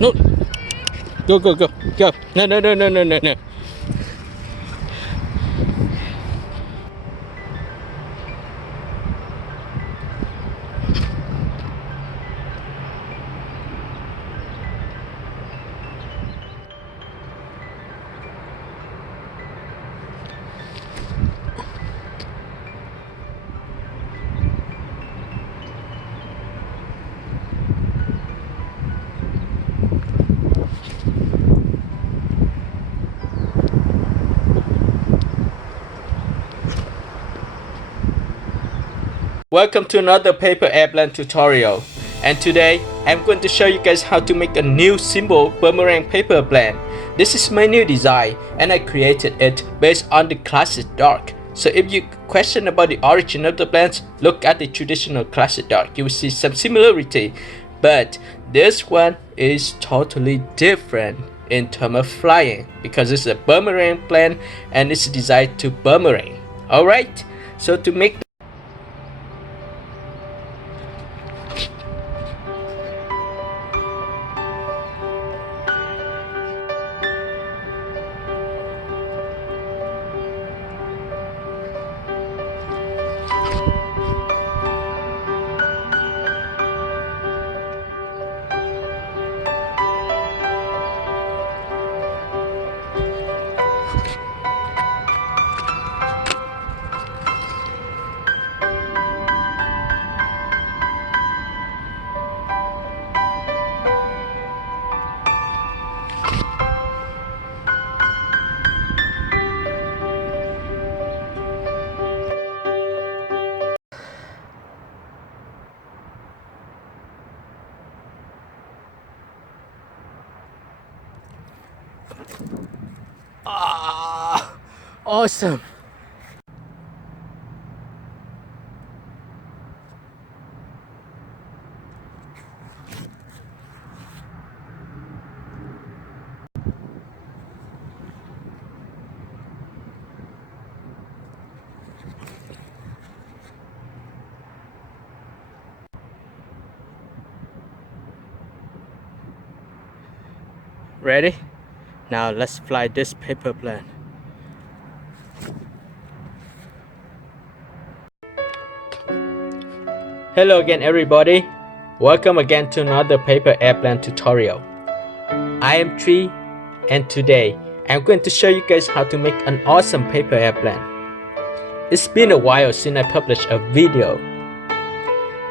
No. Go, go, go, go. No, no, no, no, no, no, no. Welcome to another paper airplane tutorial, and today I'm going to show you guys how to make a new simple boomerang paper plane. This is my new design and I created it based on the classic dark. So if you question about the origin of the planes, look at the traditional classic dark. You will see some similarity, but this one is totally different in terms of flying because it's a boomerang plane and it's designed to boomerang. Alright, so to make awesome. Ready? Now let's fly this paper plane. Hello again everybody. Welcome again to another paper airplane tutorial. I am Tri and today I'm going to show you guys how to make an awesome paper airplane. It's been a while since I published a video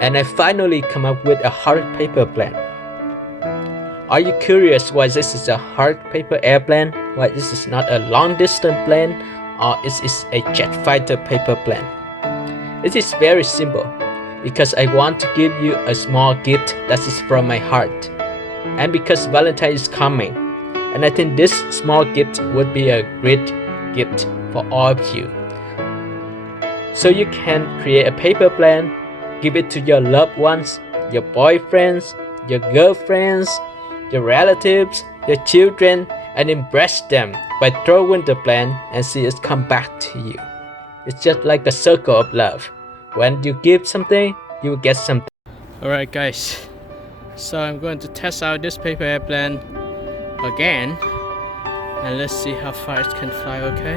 and I finally come up with a hard paper plane. Are you curious why this is a hard paper airplane? Why this is not a long distance plane or is this a jet fighter paper plane? It is very simple because I want to give you a small gift that is from my heart. And because Valentine is coming, and I think this small gift would be a great gift for all of you. So you can create a paper plane, give it to your loved ones, your boyfriends, your girlfriends, your relatives, your children, and impress them by throwing the plane and see it come back to you. It's just like a circle of love. When you give something, you will get something. Alright guys, so I'm going to test out this paper airplane again and let's see how far it can fly, okay?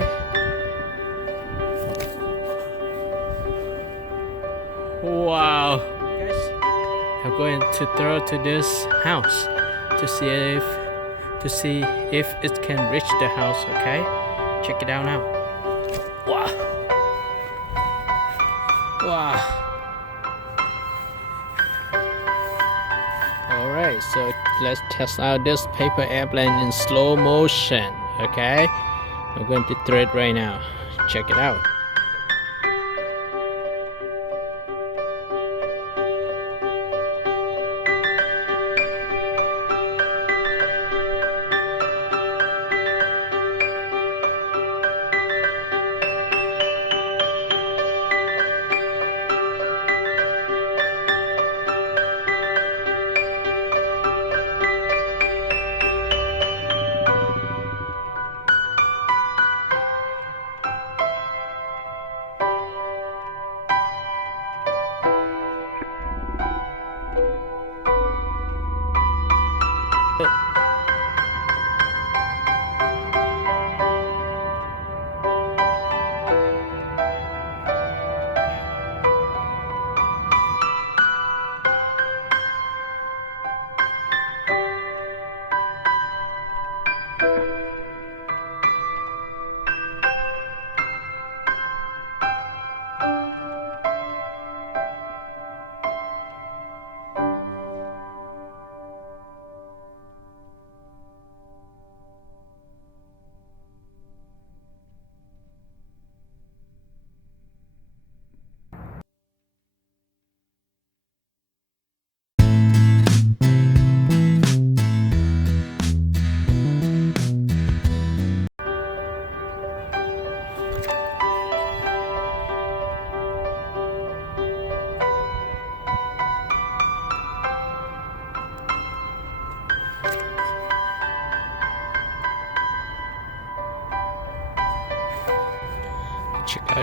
Wow! Guys, I'm going to throw to this house to see if it can reach the house, okay? Check it out now. Wow! Wow! Alright, so let's test out this paper airplane in slow motion, okay? I'm going to throw it right now. Check it out.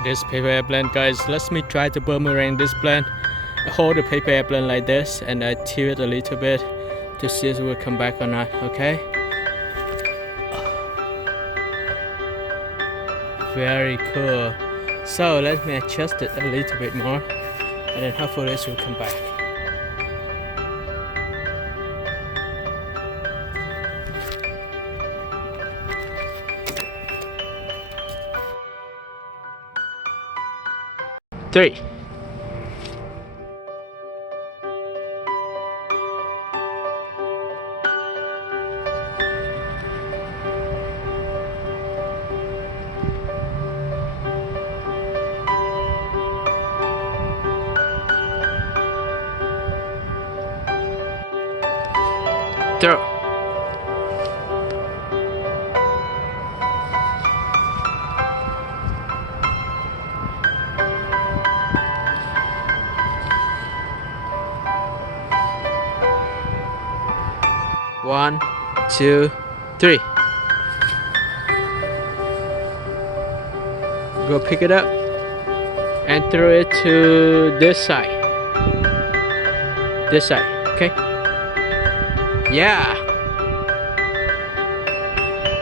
This paper airplane, guys. Let me try to boomerang this plane. I hold the paper airplane like this and I tilt it a little bit to see if it will come back or not. Okay. Very cool. So let me adjust it a little bit more, and then hopefully this will come back. Three. Throw. One, two, three. Go pick it up and throw it to this side. This side, okay? Yeah.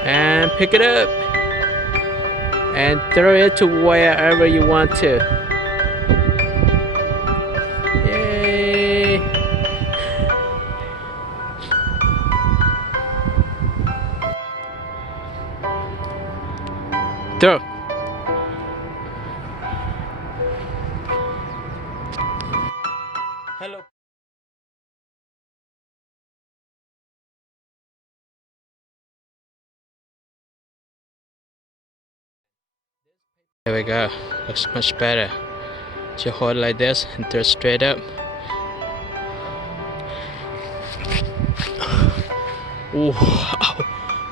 And pick it up and throw it to wherever you want to. Yay. Throw. Hello. There we go. Looks much better. Just hold like this and throw straight up. Wow,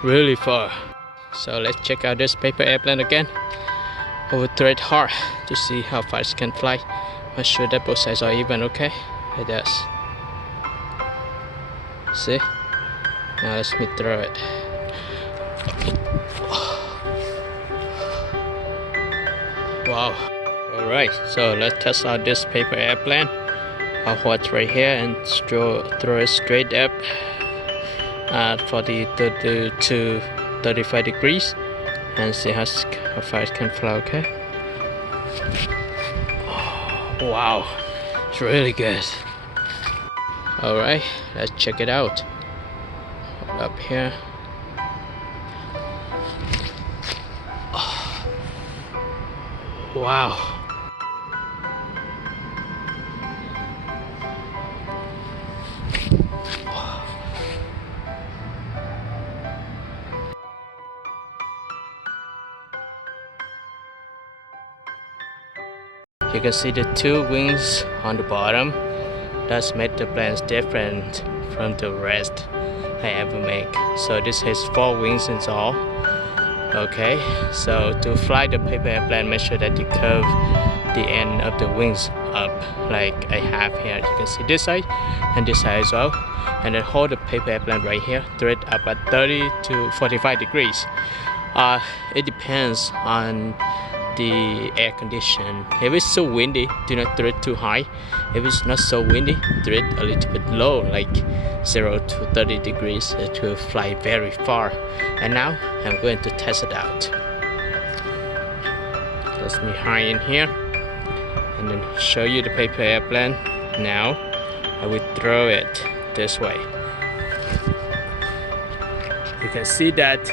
really far. So let's check out this paper airplane again. I will throw it hard to see how far it can fly. Make sure that both sides are even, okay? Like this. See? Now let me throw it. Wow. Alright, so let's test out this paper airplane. I'll hold it right here and throw it straight up at 40 to 35 degrees and see how far it can fly, okay? Oh, wow, it's really good. Alright, let's check it out. Up here. Oh, wow. You can see the two wings on the bottom. That's made the planes different from the rest I ever make. So this has 4 wings in all. Okay, so to fly the paper airplane, make sure that you curve the end of the wings up like I have here. You can see this side and this side as well. And then hold the paper airplane right here, throw it up at 30 to 45 degrees. It depends on the air condition. If it's so windy, do not throw it too high. If it's not so windy, throw it a little bit low, like 0 to 30 degrees. It will fly very far. And now I'm going to test it out. Let me high in here and then show you the paper airplane. Now I will throw it this way. You can see that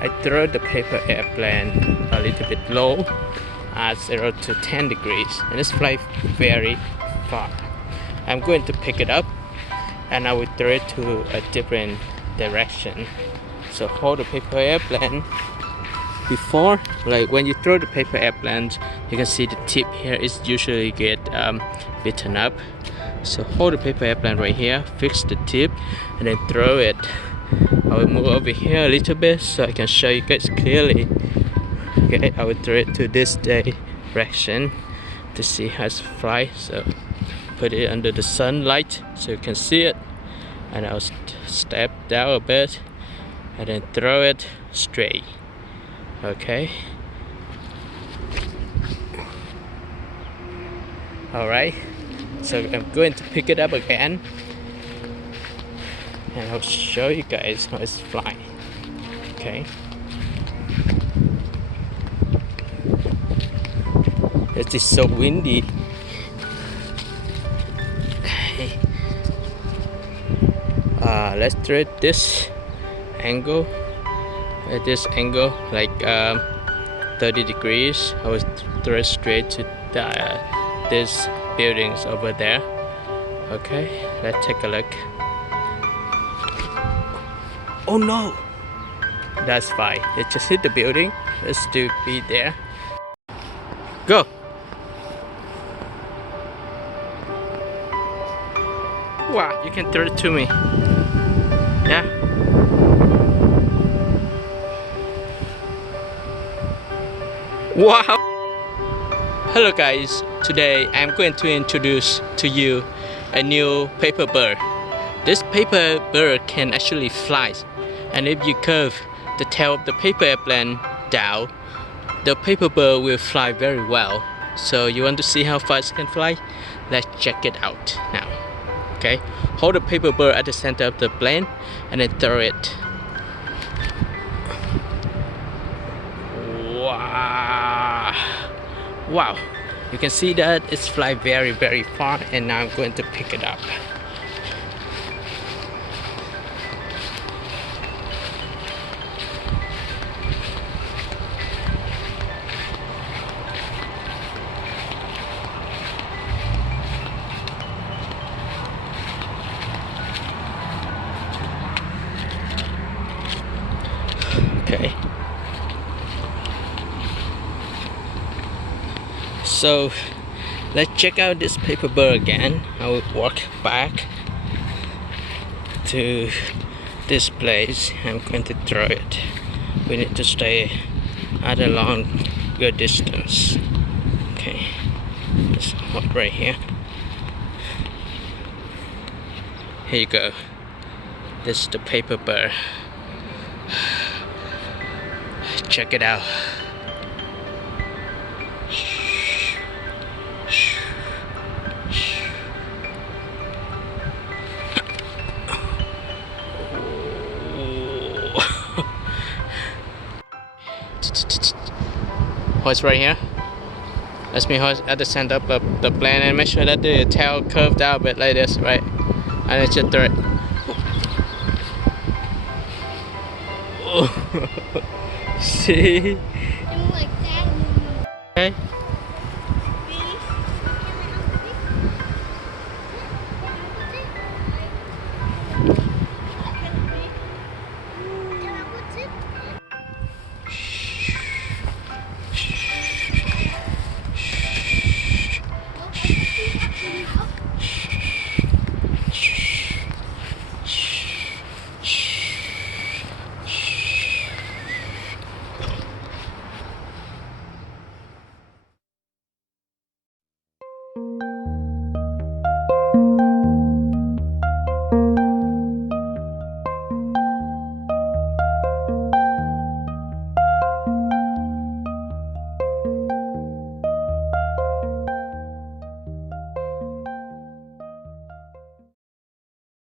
I throw the paper airplane a little bit low at 0 to 10 degrees and it's fly very far. I'm going to pick it up and I will throw it to a different direction. So hold the paper airplane. Before, like when you throw the paper airplane, you can see the tip here is usually get bitten up. So hold the paper airplane right here, fix the tip and then throw it. I will move over here a little bit so I can show you guys clearly. Okay, I will throw it to this direction to see how it flies. So put it under the sunlight so you can see it, and I'll step down a bit and then throw it straight. Okay. Alright, so I'm going to pick it up again and I'll show you guys how it's flying. Okay, it is so windy. Okay, let's try this angle. At this angle, like 30 degrees, I was throw straight to this buildings over there. Okay, let's take a look. Oh no, that's fine. It just hit the building. Let's still be there. Go. Wow, you can throw it to me. Yeah. Wow. Hello guys, today I'm going to introduce to you a new paper bird. This paper bird can actually fly, and if you curve the tail of the paper airplane down, the paper bird will fly very well. So you want to see how fast it can fly? Let's check it out now. Okay, hold the paper bird at the center of the plane and then throw it. Wow. Wow, you can see that it's fly very far, and now I'm going to pick it up. Okay, so let's check out this paper bird again. I will walk back to this place. I'm going to throw it. We need to stay at a longer distance. Okay, just hold right here. Here you go. This is the paper bird. Check it out. Hoist right here. Let me hoist at the center of the plane and make sure that the tail curved out a bit like this, right? And it's just throw it. See? Okay.